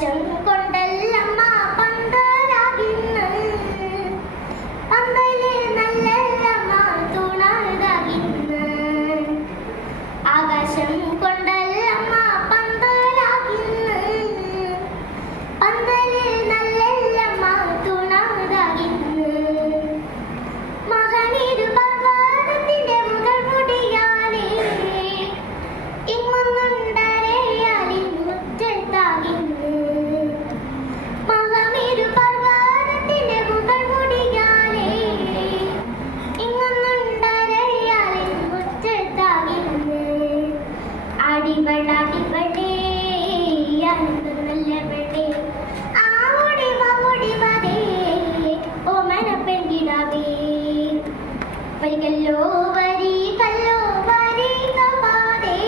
ആകാശം കൊണ്ടല്ലമ്മ പന്തലാകിന്ന് പന്തല് നല്ലല്ലമ്മ തുണാകിന്ന് ആകാശം കൊണ്ടല്ലമ്മ പന്തലാകിന്ന് പന്തല് നല്ലല്ലമ്മ തുണാകിന്ന് മകനീരു പർവ്വതത്തിന്റെ മുകൾ മുടിയാലേ ഇങ്ങൊന്നുണ്ടരയാലിൻ മുറ്റത്താകിന്ന് മകമീരു പർവ്വതത്തിന്റെ മുകൾ മുടിയാലേ ഇങ്ങൊന്നുണ്ടരയാലിൻ മുറ്റത്താകിന്ന് അടിവളാടിവളേ ആനന്ദം നല്ലവളേ ഓടിവാതേ ഓമന പെൺകിടാവേ വരികല്ലോ വരികല്ലോ വരികമാതേ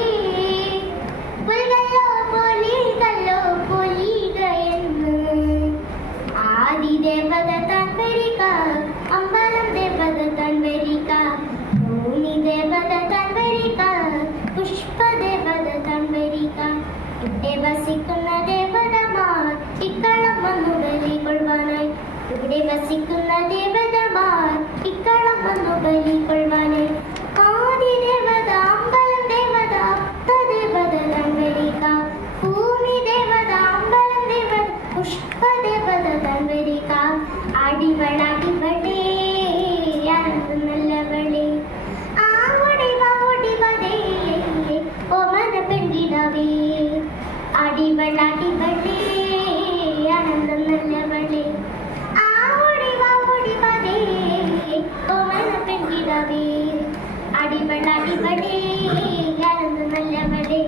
പുൽകല്ലോ പൊലികല്ലോ പൊലികയെന്ന് ആദിദേവത താൻ വരിക അമ്പലം ദേവത താൻ വരിക ഭൂമി ദേവത താൻ വരിക പുഷ്പദേവത താൻ വരിക ഇവിടെ വസിക്കുന്ന ദേവതമാർ ഇക്കളം വന്നു ബലി കൊള്ളുവാനായി ഇവിടെ വസിക്കുന്ന ദേവതമാർ ഇക്കളം വന്നു ബലി കൊള്ളുവാനായി ആദി ദേവത അമ്പലം ദേവത ദേവത താൻ വരിക ഭൂമി ദേവത അമ്പലം ദേവത പുഷ്പദേവത താൻ വരിക അടിവളാടിവളേ ആനന്ദം നല്ലവളേ ഓടിവാതേ ഓമന പെൺകിടാവേ അടിവളാടിവളേ ആനന്ദം നല്ലവളേ ഓടിവാതേ ഓമന പെൺകിടാവേ അടിവളാടിവളേ ആനന്ദം നല്ലവളേ